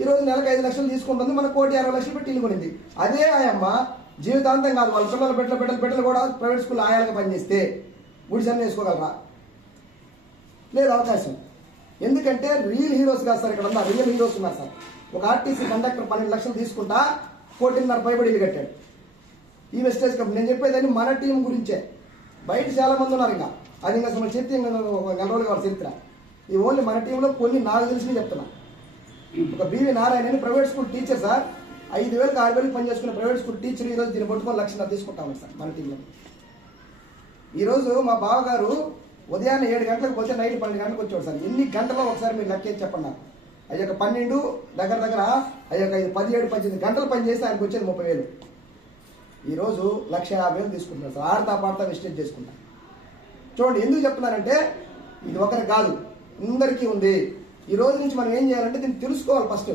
ఈరోజు నెలకు 5 లక్షలు తీసుకుంటుంది, మన 1,60,00,000 పెట్టి ఇల్లు కొనింది. అదే ఆయమ్మ జీవితాంతం కాదు, వాళ్ళ పిల్లలు బిడ్డలు కూడా ప్రైవేట్ స్కూల్ ఆయాలుగా పనిచేస్తే గుడిసెన్న వేసుకోగలరా? లేదు అవకాశం. ఎందుకంటే రియల్ హీరోస్ కాదు సార్, ఇక్కడ ఉన్న రియల్ హీరోస్ ఉన్నారు సార్. ఒక ఆర్టీసీ కండక్టర్ 12 లక్షలు తీసుకుంటా 1,500 పైబడి ఇల్లు కట్టాడు. ఈ వెస్టేజ్ కంపెనీ. నేను చెప్పేదాన్ని మన టీం గురించే. బయట చాలా మంది ఉన్నారు, ఇంకా అది ఇంకా అసలు చరిత్ర నెల రోజులు కావాలి చరిత్ర. ఈ ఓన్లీ మన టీంలో కొన్ని నాకు తెలిసి చెప్తున్నా. ఒక బివి నారాయణ అని ప్రైవేట్ స్కూల్ టీచర్ సార్, 5,000 6,000 పని చేసుకున్న ప్రైవేట్ స్కూల్ టీచర్ ఈరోజు దీన్ని పట్టుకొని 1,00,000 తీసుకుంటామని సార్ మన టీంలో. ఈరోజు మా బావగారు ఉదయాన్నే 7 గంటలకు పోతే నైట్ 12 గంటలకు వచ్చాడు సార్. ఎన్ని గంటలో ఒకసారి మీరు లెక్కేసి చెప్పండి నాకు. అయ్యాక 12 దగ్గర అయ్యాక 17 18 గంటలు పని చేస్తే ఆయనకు వచ్చేది 30,000. ఈరోజు 1,50,000 తీసుకుంటున్నారు సార్. ఆడతా పాడతా వెస్టేజ్ చేసుకుంటారు. చూడండి ఎందుకు చెప్తున్నారంటే ఇది ఒకరికి కాదు, అందరికీ ఉంది. ఈ రోజు నుంచి మనం ఏం చేయాలంటే దీన్ని తెలుసుకోవాలి. ఫస్ట్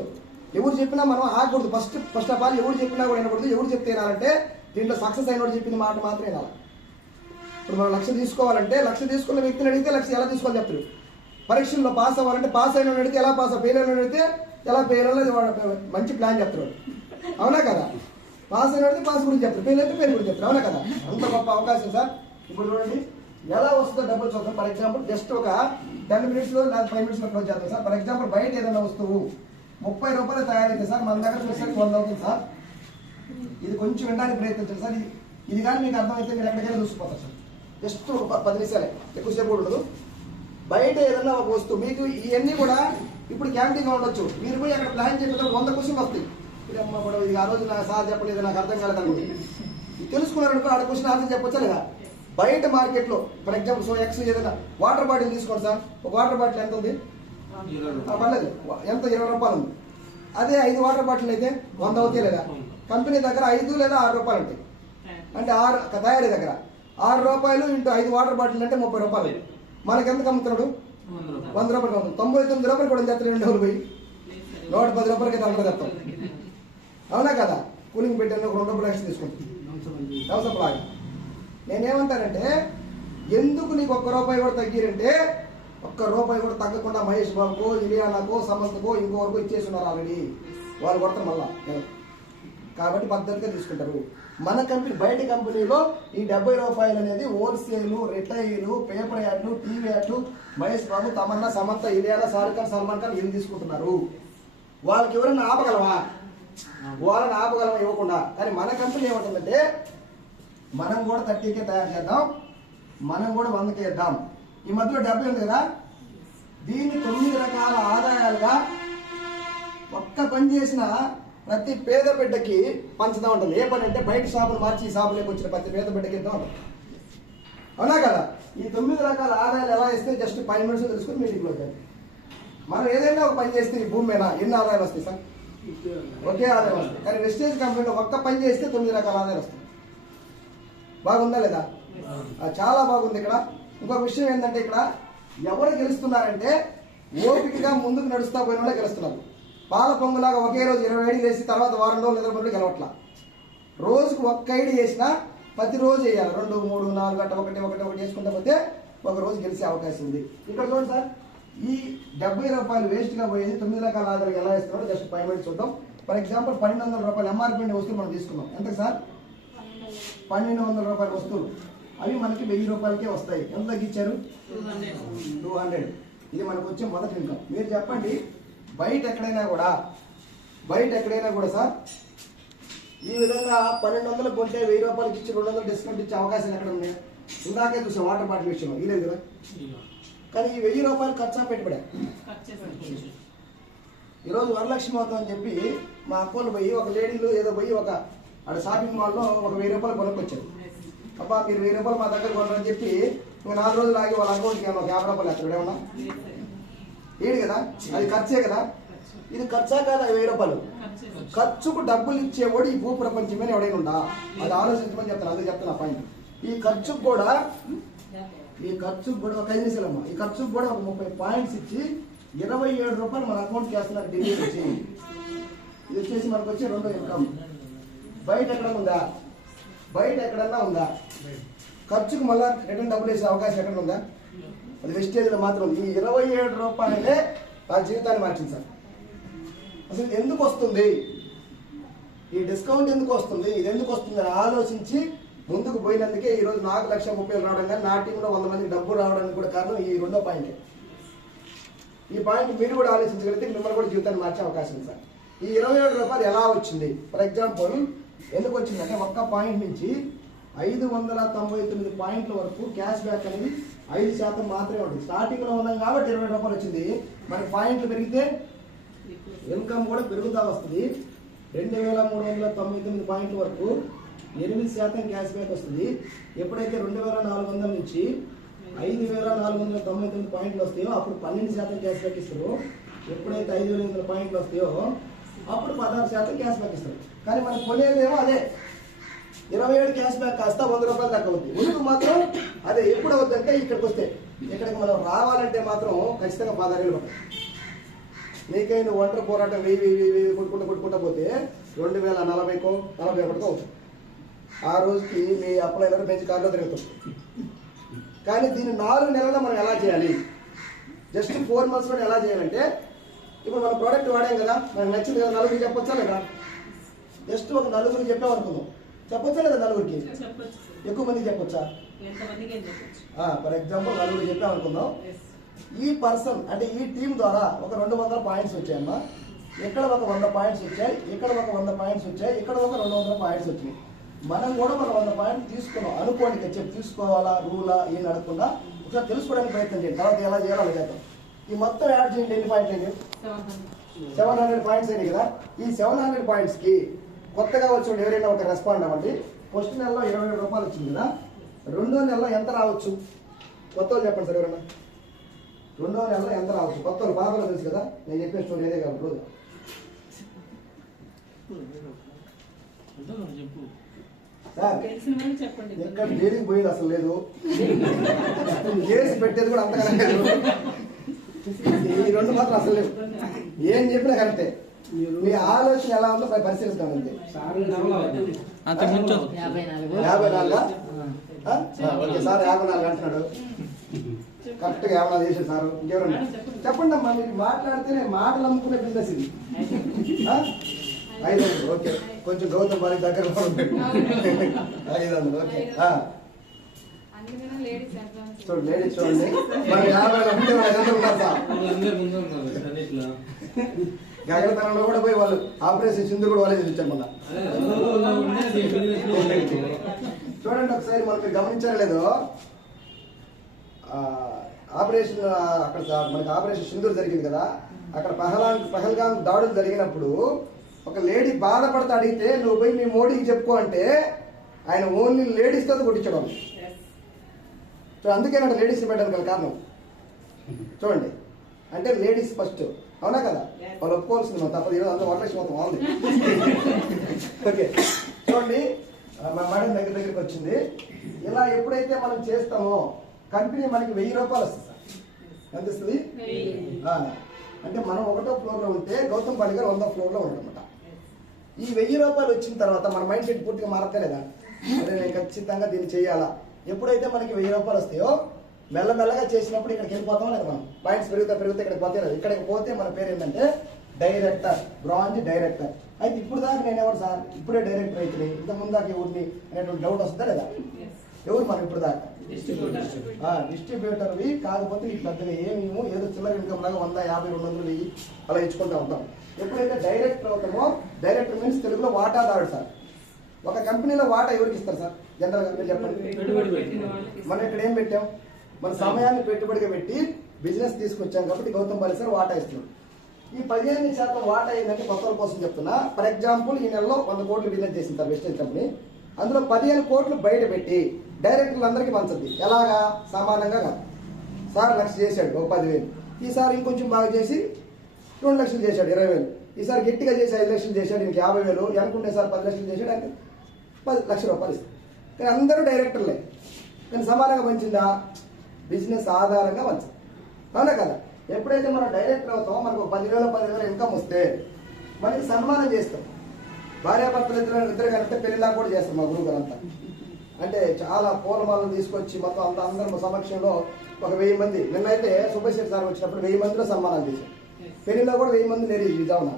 ఎవరు చెప్పినా మనం ఆగకూడదు. ఫస్ట్ ఆఫ్ ఆల్ ఎవరు చెప్పినా కూడా వినకూడదు. ఎవరు చెప్తే వినాలంటే దీంట్లో సక్సెస్ అయినోడు చెప్పిన మాట మాత్రమే వినాలి. ఇప్పుడు మనం 1,00,000 తీసుకోవాలంటే 1,00,000 తీసుకున్న వ్యక్తిని అడిగితే 1,00,000 ఎలా తీసుకోవాలి చెప్తారు. పరీక్షల్లో పాస్ అవ్వాలంటే పాస్ అయిన అడిగితే ఎలా పాస్ ఫెయిల్ అయిన అడిగితే ఎలా ఫెయిల్ అవ్వాలి, మంచి ప్లాన్ చెప్తారు. అవునా కదా? పాస్ అయిన అడిగితే పాస్ గురించి చెప్తారు, ఫెయిల్ అయితే ఫెయిల్ గురించి చెప్తారు. అవునా కదా? అంత గొప్ప అవకాశం సార్. ఇప్పుడు చూడండి ఎలా వస్తుందో డబ్బులు చూద్దాం. ఫర్ ఎగ్జాంపుల్ జస్ట్ ఒక 10 మినిట్స్లో లేదా 5 మినిట్స్లో క్లోజ్ చేద్దాం సార్. ఫర్ ఎగ్జాంపుల్ బయట ఏదైనా వస్తువు 30 రూపాయలు తయారైతే సార్ మన దగ్గర చూసేసరికి 100 అవుతుంది సార్. ఇది కొంచెం వినడానికి ప్రయత్నించండి సార్. ఇది కానీ మీకు అర్థమైతే మీరు ఎక్కడికైనా చూసిపోతారు సార్. జస్ట్ ఒక 10 నిమిషాలే, ఎక్కువసేపు ఉండదు. బయట ఏదన్నా ఒక వస్తువు మీకు ఇవన్నీ కూడా ఇప్పుడు క్యాంటీన్గా ఉండొచ్చు. మీరు పోయి అక్కడ ప్లాన్ చేసిన 100 క్వశ్చన్లు వస్తాయి. ఇది అమ్మ కూడా ఇది ఆ రోజు నాకు సార్ చెప్పలేదు, నాకు అర్థం కాలేదనుకోండి. ఇది తెలుసుకున్నారనుకో ఆడ క్వశ్చన్ ఆన్సర్ చెప్పొచ్చా లేదా? బయట మార్కెట్లో ఫర్ ఎగ్జాంపుల్ సో ఎక్స్ ఏదైనా వాటర్ బాటిల్ తీసుకోండి సార్. ఒక వాటర్ బాటిల్ ఎంత ఉంది? పర్లేదు, ఎంత 20 రూపాయలు ఉంది. అదే 5 వాటర్ బాటిల్ అయితే 100 అవుతాయి లేదా? కంపెనీ దగ్గర 5 లేదా 6 రూపాయలు ఉంటాయి. అంటే 6 తయారీ దగ్గర 6 రూపాయలు ఇంటూ 5 వాటర్ బాటిల్ అంటే 30 రూపాయలు. మనకి ఎంత అమ్ముతున్నాడు? 100 రూపాయలు అమ్ముతుంది. 99 రూపాయలు కూడా చేస్తారు. 2 డబ్బులు పోయి 110 రూపాయలకి అమ్ముతుంది చెప్తాం. అవునా కదా? కూలింగ్ పెట్టాను ఒక 2 రూపాయలు ఎక్స్ట్రా తీసుకుంటుంది. అవసరం. నేనేమంటానంటే ఎందుకు నీకు 1 రూపాయి కూడా తగ్గిరంటే 1 రూపాయి కూడా తగ్గకుండా మహేష్ బాబుకో ఇలియానాకో సమస్తకో ఇంకోవరకు ఇచ్చేస్తున్నారు ఆల్రెడీ. వాళ్ళు కొడతారు మళ్ళా. కాబట్టి పద్ధతిగా తీసుకుంటారు. మన కంపెనీ బయట కంపెనీలో ఈ 70 రూపాయలు అనేది హోల్సేల్, రిటైల్, పేపర్ యాడ్లు, టీవీ యాడ్లు మహేష్ బాబు, తమన్నా, సమంత, ఇలియానా, షారుఖ్ ఖాన్, సల్మాన్ ఖాన్ వీళ్ళు తీసుకుంటున్నారు. వాళ్ళకి ఎవరైనా ఆపగలవా? వాళ్ళని ఆపగలవా ఇవ్వకుండా? కానీ మన కంపెనీ ఏమంటుందంటే మనం కూడా 30కే తయారు చేద్దాం, మనం కూడా 100కే ఇద్దాం. ఈ మధ్యలో 70 ఉంది కదా, దీన్ని 9 రకాల ఆదాయాలుగా ఒక్క పని చేసిన ప్రతి పేద బిడ్డకి పంచుతా ఉంటుంది. ఏ పని అంటే బయట షాపులు మార్చి ఈ షాపులోకి వచ్చిన ప్రతి పేద బిడ్డకి ఇద్దాం ఉంటుంది. అవునా కదా? ఈ 9 రకాల ఆదాయాలు ఎలా ఇస్తే జస్ట్ 5 మినిట్స్ తెలుసుకుని మీటింగ్లో వచ్చారు. మనం ఏదైనా ఒక పని చేస్తే ఈ భూమి మీద ఎన్ని ఆదాయాలు వస్తాయి సార్? ఒకే ఆదాయం వస్తాయి. కానీ వెస్టేజ్ కంపెనీలో ఒక్క పని చేస్తే 9 రకాల ఆదాయాలు వస్తాయి. బాగుందా లేదా? చాలా బాగుంది. ఇక్కడ ఇంకొక విషయం ఏంటంటే ఇక్కడ ఎవరు గెలుస్తున్నారంటే ఓపికగా ముందుకు నడుస్తా పోయిన వాళ్ళే గెలుస్తున్నారు. పాల పొంగులాగా ఒకే రోజు 20 ఐడీలు వేసి తర్వాత వారం రోజులు నిద్రపడి గెలవట్లా. రోజుకు 1 ఐడి వేసినా ప్రతిరోజు వేయాలి. 2 3 4 గంట ఒకటి వేసుకుంటా పోతే ఒక రోజు గెలిచే అవకాశం ఉంది. ఇక్కడ చూడండి సార్, ఈ 70 రూపాయలు వేస్ట్గా పోయేది 9 రకాల ఆదాయాలు ఎలా ఇస్తున్నారో జస్ట్ 5 మినిట్స్ చూద్దాం. ఫర్ ఎగ్జాంపుల్ 1,200 రూపాయలు ఎంఆర్పీ వస్తువులు మనం తీసుకున్నాం. ఎంత సార్? 1,200 రూపాయల వస్తువులు. అవి మనకి 1000 రూపాయలకే వస్తాయి. ఎంత తగ్గించారు? 200. ఇది మనకు వచ్చే మొదటి ఇన్కమ్. మీరు చెప్పండి, బయట ఎక్కడైనా కూడా సార్ ఈ విధంగా 1,200 కొంటే 1000 రూపాయలకి ఇచ్చి 200 డిస్కౌంట్ ఇచ్చే అవకాశాలు ఎక్కడ ఉన్నాయి? ఇందాకే చూసాం వాటర్ బాటిల్ విషయంలో, ఈ లేదు కదా. కానీ ఈ 1000 రూపాయలు ఖర్చు పెట్టుబడే. ఈరోజు వరలక్ష్మి అవుతాం అని చెప్పి మా అక్కలు పోయి ఒక లేడీలు ఏదో పోయి ఒక అక్కడ షాపింగ్ మాల్లో ఒక 1000 రూపాయలు కొనుక్కొచ్చారు. అబ్బా మీరు 1000 రూపాయలు మా దగ్గర కొనరని చెప్పి ఇంకా 4 రోజులు ఆగి వాళ్ళ అకౌంట్కి ఒక 50 రూపాయలు ఎత్తాడు. ఏమన్నా ఏడు కదా, అది ఖర్చే కదా. ఇది ఖర్చా కాదు, 1000 రూపాయలు ఖర్చుకు డబ్బులు ఇచ్చేవాడు ఈ భూ ప్రపంచమే ఎవడైనా ఉందా? అది ఆలోచించమని చెప్తాను. అదే చెప్తున్నా పాయింట్. ఈ ఖర్చుకు కూడా ఒక 5 నిమిషాలమ్మా, ఈ ఖర్చుకు కూడా ఒక 30 పాయింట్స్ ఇచ్చి 27 రూపాయలు మన అకౌంట్కి వేస్తున్నారు ఢిల్లీ వచ్చి. ఇది వచ్చేసి మనకు వచ్చే 2వ ఇన్కమ్. బయట ఎక్కడన్నా ఉందా? ఖర్చుకు మళ్ళా రిటర్న్ డబ్బులు వేసే అవకాశం ఎక్కడ ఉందా? అది వెస్టేజ్లో మాత్రం. ఈ 27 రూపాయలే ఆ జీవితాన్ని మార్చింది సార్. అసలు ఎందుకు వస్తుంది ఈ డిస్కౌంట్, ఎందుకు వస్తుంది, ఇది ఎందుకు వస్తుంది అని ఆలోచించి ముందుకు పోయినందుకే ఈరోజు నాకు 1,30,000 రావడం, కానీ నా టీంలో 100 మందికి డబ్బు రావడానికి కూడా కారణం ఈ రెండో పాయింట్. ఈ పాయింట్ మీరు కూడా ఆలోచించగలిగితే మిమ్మల్ని కూడా జీవితాన్ని మార్చే అవకాశం ఉంది సార్. ఈ 27 రూపాయలు ఎలా వచ్చింది? ఫర్ ఎగ్జాంపుల్ ఎందుకు వచ్చిందంటే ఒక్క పాయింట్ నుంచి 599 పాయింట్ల వరకు క్యాష్ బ్యాక్ అనేది 5% మాత్రమే ఉంటుంది. స్టార్టింగ్ లో ఉన్నాం కాబట్టి 20 రూపాయలు వచ్చింది. మనకి పాయింట్లు పెరిగితే ఇన్కమ్ కూడా పెరుగుతా వస్తుంది. 2,399 పాయింట్ల వరకు 8% క్యాష్ బ్యాక్ వస్తుంది. ఎప్పుడైతే 2,400 నుంచి 5,499 పాయింట్లు వస్తాయో అప్పుడు 12% క్యాష్ బ్యాక్ ఇస్తారు. ఎప్పుడైతే 5,800 పాయింట్లు వస్తాయో అప్పుడు 16% క్యాష్ బ్యాక్ ఇస్తారు. కానీ మనం కొనేదేమో అదే 27 క్యాష్ బ్యాక్ కాస్త 100 రూపాయలు దాకా అవుతుంది. ముందుకు మాత్రం అదే ఎప్పుడు అవుతుందంటే ఇక్కడికి వస్తే, ఇక్కడికి మనం రావాలంటే మాత్రం ఖచ్చితంగా 16 ఏళ్ళు పడతాయి. నీకైనా ఒంటరి పోరాటం 1000 కొట్టుకుంటా పోతే 2040కో 41కో అవుతుంది. ఆ రోజుకి మీ అప్లైనర్ బెంచ్ కార్లో తిరుగుతుంది. కానీ దీన్ని 4 నెలల్లో మనం ఎలా చేయాలి? జస్ట్ 4 monthsలో ఎలా చేయాలంటే, ఇప్పుడు మన ప్రోడక్ట్ వాడాం కదా, మనకు నచ్చింది కదా, నలుగురికి చెప్పొచ్చా లేదా? జస్ట్ ఒక నలుగురికి చెప్పామనుకుందాం, చెప్పొచ్చా లేదా? నలుగురికి ఎక్కువ మందికి చెప్పొచ్చా? ఫర్ ఎగ్జాంపుల్ నలుగురికి చెప్పామనుకుందాం. ఈ పర్సన్ అంటే ఈ టీం ద్వారా ఒక 200 పాయింట్స్ వచ్చాయమ్మా. ఇక్కడ ఒక 100 పాయింట్స్ వచ్చాయి, ఇక్కడ ఒక 100 పాయింట్స్ వచ్చాయి, ఇక్కడ ఒక 200 పాయింట్స్ వచ్చినాయి. మనం కూడా ఒక 100 పాయింట్లు తీసుకున్నాం అనుకోండి. చెప్పి తీసుకోవాలా రూలా ఏం అడగకుండా ఒకసారి తెలుసుకోవడానికి ప్రయత్నం చేయండి. తర్వాత ఎలా చేయాలో అలా చేద్దాం. ఈ మొత్తం యాడ్ చేయండి. ఎన్ని పాయింట్లు అండి? 700 పాయింట్స్ అయినాయి కదా. ఈ 700 పాయింట్స్కి కొత్తగా వచ్చి ఎవరైనా ఒక రెస్పాండ్ అవ్వండి. ఫస్ట్ నెలలో 27 రూపాయలు వచ్చింది కదా, రెండో నెలలో ఎంత రావచ్చు? కొత్త వాళ్ళు చెప్పండి సార్. ఎవరైనా రెండో నెలలో ఎంత రావచ్చు? కొత్త వాళ్ళు, బాధలో తెలుసు కదా, నేను చెప్పే స్టోరీ ఏదే కాబట్టి రోజు సార్ ఎక్కడ జైలుకి పోయేది అసలు లేదు, కేసు పెట్టేది కూడా అంతకన్నా లేదు. ఈ రెండు మాత్రం అసలు లేవు. ఏం చెప్పినా కరెక్టే. మీ ఆలోచన ఎలా ఉందో పరిశీలిస్తాం అంతే. 54 ఓకే సార్, 54 అంటున్నాడు. కరెక్ట్గా 54 చేశారు సార్. ఇంకెవరన్నా చెప్పండి అమ్మా. మీరు మాట్లాడితేనే మాటలు అమ్ముకునే బిజినెస్ ఇది. 500 ఓకే, కొంచెం గౌతమ్ బాలి దగ్గర 500 ఓకే. చూడండి లేడీస్ చూడండి, మరి 50 ఉన్నారు సార్. గగనతనంలో కూడా పోయి వాళ్ళు ఆపరేషన్ సింధు కూడా వాళ్ళే చూపించారు. మొన్న చూడండి ఒకసారి, మనం మీరు గమనించారు లేదో, ఆపరేషన్ అక్కడ మనకి ఆపరేషన్ సింధూర్ జరిగింది కదా, అక్కడ పహల్గాం దాడులు జరిగినప్పుడు ఒక లేడీ బాధపడతా అడిగితే నువ్వు పోయి మీ మోడీకి చెప్పుకో అంటే ఆయన ఓన్లీ లేడీస్తో కొట్టించడం. అందుకే నాకు లేడీస్ని పెట్టడానికి గల కారణం చూడండి. అంటే లేడీస్ ఫస్ట్, అవునా కదా? వాళ్ళు ఒప్పుకోవాల్సింది మనం తప్పదు. ఈరోజు అందరూ 1 లక్ష మొత్తం బాగుంది. ఓకే చూడండి, మా మేడం దగ్గరికి వచ్చింది. ఇలా ఎప్పుడైతే మనం చేస్తామో కంపెనీ మనకి 1000 రూపాయలు వస్తుంది సార్. ఎంత ఇస్తుంది? అంటే మనం 1వ ఫ్లోర్లో ఉంటే గౌతమ్ పాలి గారు 100వ ఫ్లోర్లో ఉండటమాట. ఈ 1000 రూపాయలు వచ్చిన తర్వాత మన మైండ్ సెట్ పూర్తిగా మారట్లేదా? అదే నేను ఖచ్చితంగా దీన్ని చేయాలా. ఎప్పుడైతే మనకి 1000 రూపాయలు వస్తాయో మెల్లమెల్లగా చేసినప్పుడు ఇక్కడికి వెళ్ళిపోతాం లేదా? మనం పాయింట్స్ పెరుగుతా ఇక్కడికి పోతే లేదు. ఇక్కడికి పోతే మన పేరు ఏంటంటే డైరెక్టర్, బ్రాంజ్ డైరెక్టర్. అయితే ఇప్పుడు దాకా నేను ఎవరు సార్, ఇప్పుడే డైరెక్టర్ అయితే ఇంత ముందు దాకా ఎవరిని అనేటువంటి డౌట్ వస్తుందా లేదా? ఎవరు మనం ఇప్పుడు దాకా డిస్ట్రిబ్యూటర్వి. కాకపోతే ఈ పెద్దగా ఏమేమో ఏదో చిల్లర ఇన్కమ్ లాగా 100, 50, 200, 1000 అలా ఇచ్చుకుంటూ ఉంటాం. ఎప్పుడైతే డైరెక్టర్ అవుతామో, డైరెక్టర్ మీన్స్ తెలుగులో వాటాదారుడు సార్. ఒక కంపెనీలో వాటా ఎవరికి ఇస్తారు సార్ జనరల్గా మీరు చెప్పండి? మనం ఇక్కడ ఏం పెట్టాం? మన సమయాన్ని పెట్టుబడిగా పెట్టి బిజినెస్ తీసుకొచ్చాం కాబట్టి గౌతమ్ బాలి సార్ వాటా ఇస్తున్నాం. ఈ 15% వాటా ఏంటంటే కొత్త కోసం చెప్తున్నా. ఫర్ ఎగ్జాంపుల్ ఈ నెలలో 100 కోట్లు బిజినెస్ చేసింది సార్ వెస్టేజ్ కంపెనీ. అందులో 15 కోట్లు బయట పెట్టి డైరెక్టర్లందరికీ పంచద్ది. ఎలాగా? సమానంగా కాదు. సార్ 1 లక్ష చేశాడు, ఒక 10,000. ఈసారి ఇంకొంచెం బాగా చేసి 2 లక్షలు చేశాడు, 20,000. ఈసారి గట్టిగా చేసి 5 లక్షలు చేశాడు, ఇంక 50,000. అనుకుంటే సార్ 10 లక్షలు చేశాడు, అంటే 10 లక్షల రూపాయలు ఇస్తారు. కానీ అందరూ డైరెక్టర్లే. కానీ సమానంగా పంచిందా? బిజినెస్ ఆధారంగా పంచింది, అవునా కదా? ఎప్పుడైతే మనం డైరెక్టర్ అవుతామో మనకు 10,000 ఇన్కమ్ వస్తే మనకి సన్మానం చేస్తాం. భార్యాభర్తలు ఇద్దరు కలిపితే పెళ్లిలా కూడా చేస్తాం మా గురువు గారు అంతా. అంటే చాలా పూలమాలను తీసుకొచ్చి మొత్తం అంత అందరం సమక్షంలో ఒక 1000 మంది. నిన్నైతే సుబ్బశెట్టి సార్ వచ్చినప్పుడు 1000 మందిలో సన్మానాలు చేశాం. పెళ్లిలో కూడా 1000 మంది నేరి ఇదావునా.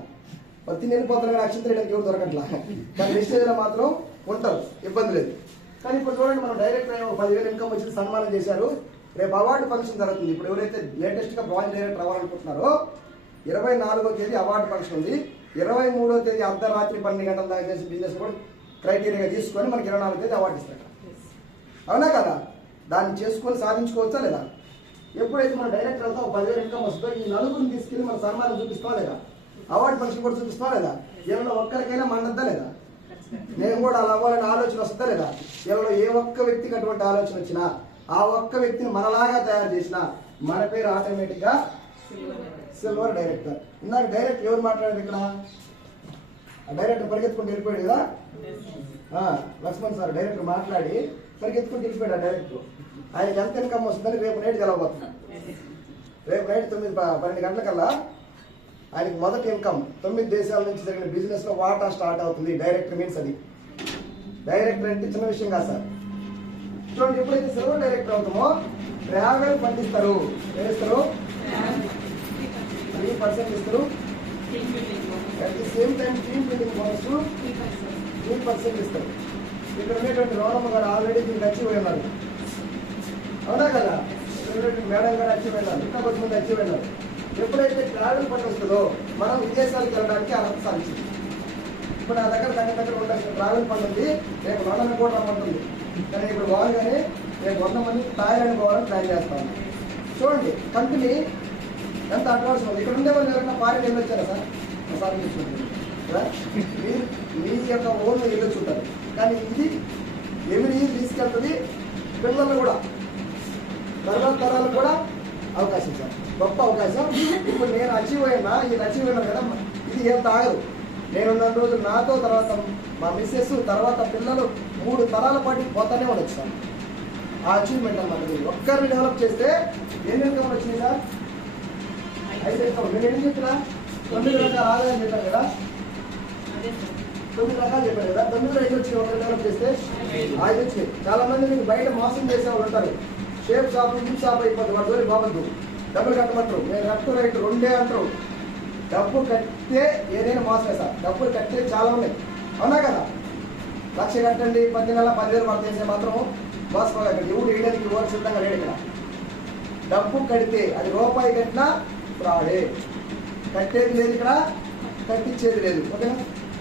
తిని వెళ్ళిపోతారు కానీ అక్షంత వేయడానికి ఎవరు దొరకట్లా. కానీ వెస్టేజ్లో మాత్రం ఉంటారు, ఇబ్బంది లేదు. కానీ ఇప్పుడు చూడండి, మనం డైరెక్ట్ 10,000 ఇన్కమ్ వచ్చి సన్మానం చేశారు. రేపు అవార్డు ఫంక్షన్ జరుగుతుంది. ఇప్పుడు ఎవరైతే లేటెస్ట్గా బ్రాంజ్ డైరెక్టర్ అవ్వాలనుకుంటున్నారో 24వ తేదీ అవార్డు ఫంక్షన్ ఉంది. 23వ తేదీ అర్ధరాత్రి 12 గంటల దాకా చేసి బిజినెస్ కూడా క్రైటీరియా తీసుకొని మనకి 24వ తేదీ అవార్డు ఇస్తారు. అవునా కదా? దాన్ని చేసుకొని సాధించుకోవచ్చా లేదా? ఎప్పుడైతే మనం డైరెక్టర్ అవుతాం 10,000 ఇన్కమ్ వస్తుందో ఈ నలుగురిని తీసుకెళ్ళి మన సన్మానం చూపిస్తాం లేదా? అవార్డు ఫంక్షన్ కూడా చూపిస్తాం లేదా? ఎవరిలో ఒక్కరికైనా మండద్దా లేదా? నేను కూడా అలా అవ్వాలని ఆలోచన వస్తుందా లేదా? ఎవరో ఏ ఒక్క వ్యక్తికి అటువంటి ఆలోచన వచ్చినా ఆ ఒక్క వ్యక్తిని మనలాగా తయారు చేసిన మన పేరు ఆటోమేటిక్గా సిల్వర్ డైరెక్టర్. ఇందాక డైరెక్టర్ ఎవరు మాట్లాడారు ఇక్కడ? డైరెక్టర్ పరిగెత్తుకుంటూ వెళ్ళిపోయాడు కదా, లక్ష్మణ్ సార్ డైరెక్టర్ మాట్లాడి పరిగెత్తుకుంటూ వెళ్ళిపోయాడు. డైరెక్టర్ ఆయనకి ఎంత ఇన్కమ్ వస్తుందని రేపు నైట్ తెలవబోతుంది. రేపు నైట్ 9-12 గంటలకల్లా ఆయనకి మొదటి ఇన్కమ్ 9 దేశాల నుంచి జరిగిన బిజినెస్ లో వాటా స్టార్ట్ అవుతుంది. డైరెక్టర్ మీన్స్ అది. డైరెక్టర్ అంటే చిన్న విషయం కాదు సార్. చూడండి, ఎప్పుడైతే సిల్వర్ డైరెక్టర్ అవుతామో ట్రావెల్ ఫండ్ ఇస్తారు. ఏమిస్తారు? 3% ఇస్తారు. At the same time team building bonus 3% ఇస్తారు. ఇక్కడ ఉండేటువంటి రోనమ్మ గారు ఆల్రెడీ దీనికి అచీవ్ అయినారు. అవునా కదా? మేడం గారు అచీవ్ అయినారు, ఇంకా కొంతమంది అచీవ్ అయినారు. ఎప్పుడైతే ట్రావెల్ ఫండ్ వస్తుందో మనం విదేశాలకు వెళ్ళడానికి అర్హత సాధించింది. ఇప్పుడు నా దగ్గర దగ్గర ఉండాల్సిన ట్రావెల్ ఫండ్ ఉంది. రేపు లండన్ కూడా రమ్మంటుంది. కానీ ఇప్పుడు బాగుందని రేపు 100 మంది థాయిలాండ్ పోవాలని ప్లాన్ చేస్తాను. చూడండి, కంపెనీ ఎంత అడ్వాన్స్ ఉంది. ఇక్కడ ఉండే వాళ్ళు ఎవరైనా ఫారిన్ వెళ్ళొచ్చారా సార్? సార్ మీ యొక్క ఓన్ వెళ్ళొచ్చు ఉంటారు. కానీ ఇది ఎవ్రీ ఇయర్ తీసుకెళ్తుంది. పిల్లలు కూడా తర్వాత తరాలు కూడా అవకాశం సార్, గొప్ప అవకాశం. ఇప్పుడు నేను అచీవ్ అయినా, ఇది అచీవ్ అయినా కదా, ఇది ఏం తాగదు. నేను 4 రోజులు నాతో, తర్వాత మా మిస్సెస్, తర్వాత పిల్లలు 3 తరాల పాటు పోతానే ఉండొచ్చు సార్. ఆ అచీవ్మెంట్ అన్నమాట. ఒక్కరిని డెవలప్ చేస్తే ఎన్ని ఇన్కమ్ వచ్చింది సార్? 5 ఇన్కమ్. నేను ఎన్ని చెప్పినా 9 రకాల ఆదాయం చెప్పాను కదా, 9 రకాలు చెప్పాను కదా. 9లో 5 వచ్చినాయి. ఒకరు డెవలప్ చేస్తే 5 వచ్చినాయి. చాలా మంది మీకు బయట మోసం చేసే వాళ్ళు ఉంటారు. షేప్ షాప్, ఇంటి షాప్ అయిపోతుంది. వాడు జోలి బాగొద్దు. డబ్బులు కట్టమంటారు. నేను లెఫ్ట్ రైట్ 2 అంటారు. డబ్బు కట్టే ఏదైనా మోసమే సార్. డబ్బులు కట్టే చాలా ఉన్నాయి. అవునా కదా? 1,00,000 కట్టండి, 10 నెలల 10,000 పడుతుంది చేసే మాత్రం మోసపోయి ఎవరు వేయడానికి ఎవరు సిద్ధంగా లేడు ఇక్కడ. డబ్బు కడితే అది రూపాయి కట్టినా ఫ్రాడే. కట్టేది లేదు ఇక్కడ, కట్టించేది లేదు. ఓకేనా?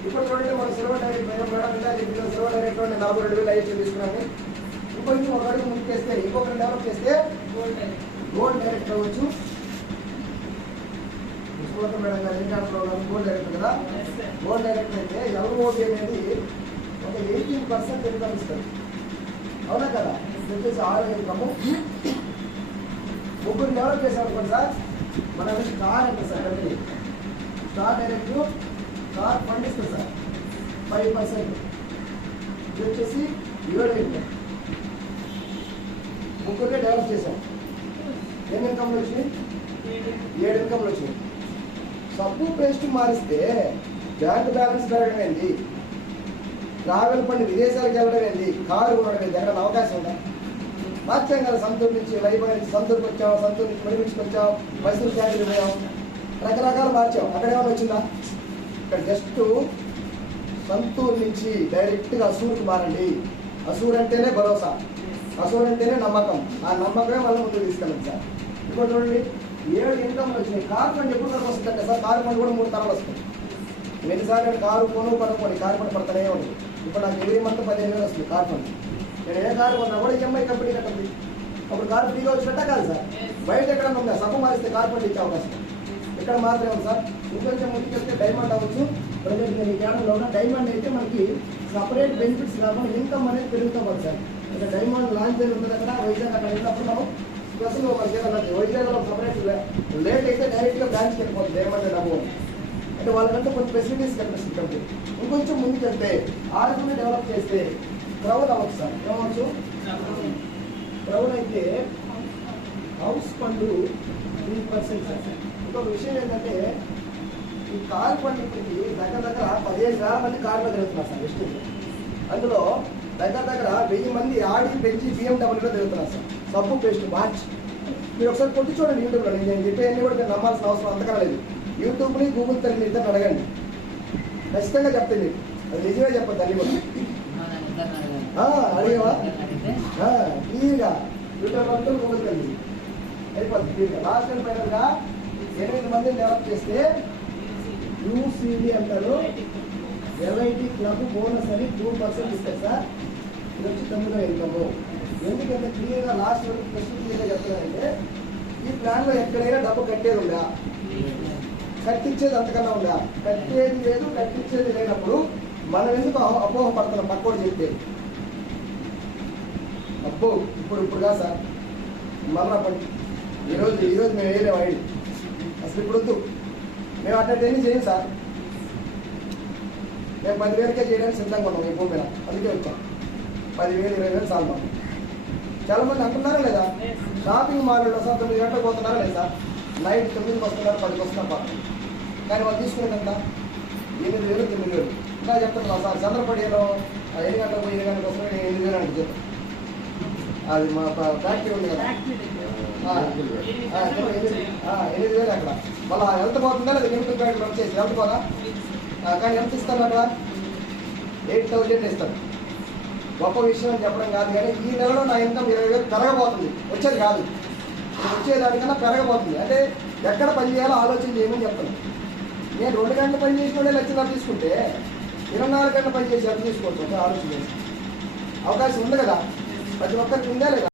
ఇప్పుడు చూడండి, మన silver director madam silver director 42,000 ఐదు తీసుకున్నాను. ఇంకొంచెం ఒక అడుగు ముందుకేస్తే, ఇంకొకరిని డెవలప్ చేస్తే గోల్డ్ డైరెక్టర్ అవ్వచ్చు. మేడం గారు గోల్డ్ డైరెక్టర్ కదా. గోల్డ్ డైరెక్టర్ అయితే LOB అనేది ఒక 18% ఇన్కమ్ ఇస్తారు. అవునా కదా? వచ్చేసి 6 ఇన్కమ్. ముగ్గురు డెవలప్ చేసామనుకోండి సార్, మన కార్ అంటే sir company star director car fund ఇస్తుంది సార్ 5%. ఇది వచ్చేసి 7 ఇన్కమ్. ముగ్గురుగా డెవలప్ చేశాం. ఎన్ని ఇన్కమ్లు వచ్చినాయి? 7 ఇన్కమ్లు వచ్చినాయి. సబ్బు పేస్ట్ మారిస్తే బ్యాంక్ బ్యాలెన్స్ పెరగడం ఏంటి? ట్రావెల్ ఫండ్ విదేశాలకు వెళ్ళడం ఏంటి? కారు కొనడం ఏంటి? ఎక్కడ అవకాశం ఉందా? మార్చాం కదా. సంతూర్ నుంచి లైఫ్ నుంచి సంతూర్కి వచ్చాం, సంతూర్ నుంచి మడిమించుకు వచ్చాం, మైసూర్ క్యాంటీన్ పోయాం, రకరకాలు మార్చాం. అక్కడ ఏమైనా వచ్చిందా? ఇక్కడ జస్ట్ సంతూర్ నుంచి డైరెక్ట్గా అసూర్కి మారండి. అసూర్ అంటేనే భరోసా, అసూర్ అంటేనే నమ్మకం. ఆ నమ్మకమే వాళ్ళ ముందుకు తీసుకెళ్ళండి సార్. ఇప్పుడు చూడండి, 7 ఇన్కమ్లు వచ్చినాయి. కారు ఫండ్ ఎప్పుడు తరం వస్తుందంటే సార్, కారు ఫండ్ కూడా 3 తరాలు వస్తుంది. ఎన్నిసార్లు నేను కారు కొనుక్కొని కారు ఫండ్ పడతానే ఉంటుంది. ఇప్పుడు నాకు ఎవ్రీ మంత్ 15,000 వస్తుంది కారు ఫండ్. నేను ఏ కారు కొన్నా కూడా EMI కంపెనీ కట్టండి. అప్పుడు కారు ఫ్రీగా వచ్చినట్టే కాదు సార్. బయట ఎక్కడన్నా ఉందా? సబ్బు మారిస్తే కారు ఫండ్ ఇచ్చే అవకాశం ఇక్కడ మాత్రమే ఉంది సార్. ఇంకొంచెం ముందుకు వెళ్తే డైమండ్ అవ్వచ్చు. ప్రజెంట్ నేను ఈ క్యాడర్లో ఉన్న డైమండ్ అయితే మనకి సపరేట్ బెనిఫిట్స్ కాకుండా ఇన్కమ్ అనేది పెరుగుతూ పోతుంది సార్. ఇక్కడ డైమండ్ లాంచ్ చేసి ఉంటుంది అక్కడ వైజాగ్. అక్కడ వెళ్ళినప్పుడు మనం స్పెషల్ మనకి వైజాగ్లో సపరేట్ లేట్ అయితే డైరెక్ట్గా బ్రాంచ్కి వెళ్ళిపోతుంది డైమండ్ డబ్బు. అంటే వాళ్ళకంటే కొంచెం ఫెసిలిటీస్ కనిపిస్తుంది కంపెనీ. ఇంకొంచెం ముందుకు వెళ్తే ఆర్మీని డెవలప్ చేస్తే క్రౌడ్ అవ్వచ్చు సార్. ఏమవచ్చు? క్రౌడ్ అయితే హౌస్ ఫండ్ 3% సార్. ఇంకొక విషయం ఏంటంటే, ఈ కార్ ఫండ్ ఇప్పటికి దగ్గర 15,000 మంది కార్లో తిరుగుతున్నారు సార్ వెస్టేజ్. అందులో దగ్గర 1000 మంది ఆడి పెంచి BMW తిరుగుతున్నారు సార్. సబ్బు పేస్ట్ మార్చ్ మీరు ఒకసారి కొట్టి చూడండి యూట్యూబ్లో. నేను చెప్పేవన్నీ కూడా మీరు నమ్మాల్సిన అవసరం అంతకన్నా లేదు. యూట్యూబ్ని గూగుల్ తల్లి ఇద్దరు అడగండి. ఖచ్చితంగా చెప్తాను నీకు. అది నిజమే చెప్పదు తల్లి కూడా. అడిగేవా క్లియర్గా ట్విట్టర్ మొత్తం కొనుక్కెళ్ళి అయిపోద్ది క్లియర్గా. లాస్ట్ అండ్ ఫైనల్గా 8 మందిని డెవలప్ చేస్తే యూసీడీ అంటారు, ఎల్ఐటి క్లబ్ బోనస్ అని 2% ఇస్తారు సార్. ఇది వచ్చి 9వ ఇన్కమ్. ఎందుకంటే క్లియర్గా లాస్ట్ వరకు ప్రశ్న క్లియర్గా చెప్తున్నారంటే ఈ ప్లాన్లో ఎక్కడైనా డబ్బు కట్టేది ఉందా, కట్టించేది అంతకన్నా ఉందా? కట్టేది లేదు, కట్టించేది లేనప్పుడు మనం ఎందుకు అపోహపడుతున్నాం? పక్కోడు చెప్తే అబ్బో ఇప్పుడు కాదు సార్, మళ్ళా పట్టి ఈరోజు మేము వేయలేము ఐడి అసలు ఇప్పుడు వద్దు, మేము అట్టేమి చేయం సార్. మేము 10,000కే చేయడానికి సిద్ధంగా ఉన్నాం ఈ భూమి మీద, అందుకే వచ్చాం. 10,000 20,000 చాలు మాకు. చాలా మంది అంటున్నారా లేదా? షాపింగ్ మాల్లో సార్ 9 గంటలకు పోతున్నారా లేదా? నైట్ 9కి వస్తున్నారు, 10కి వస్తున్నారు పాపం. కానీ వాళ్ళు తీసుకునేదంత 8,000 9,000. ఇంకా చెప్తున్నా సార్, చంద్రపడిలో 7 గంటలకు 7 గంటలకు వస్తున్నారు, 8,000 అంటే చెప్తాను. అది మా ఫ్యాక్టరీ ఉంది కదా, 8,000 అక్కడ. మళ్ళీ ఎంత పోతుందా లేదా? కెమికల్ ఫ్యాక్టరీ వచ్చేసి ఎంత పోదా? కానీ ఎంత ఇస్తాను అక్కడ? 8,000 ఇస్తాను. గొప్ప విషయం అని చెప్పడం కాదు, కానీ ఈ నెలలో నా ఇన్కమ్ 20,000 పెరగబోతుంది. వచ్చేది కాదు, వచ్చేదానికన్నా పెరగబోతుంది. అంటే ఎక్కడ పని చేయాలో ఆలోచన చేయమని చెప్తాను. నేను 2 గంటలు పని చేసిన లక్షలు తీసుకుంటే 24 గంటలు పని చేసి ఎంత తీసుకోవచ్చు? ఆలోచన చేసి అవకాశం ఉంది కదా, ప్రతి ఒక్కరికి ఉందా లేదా?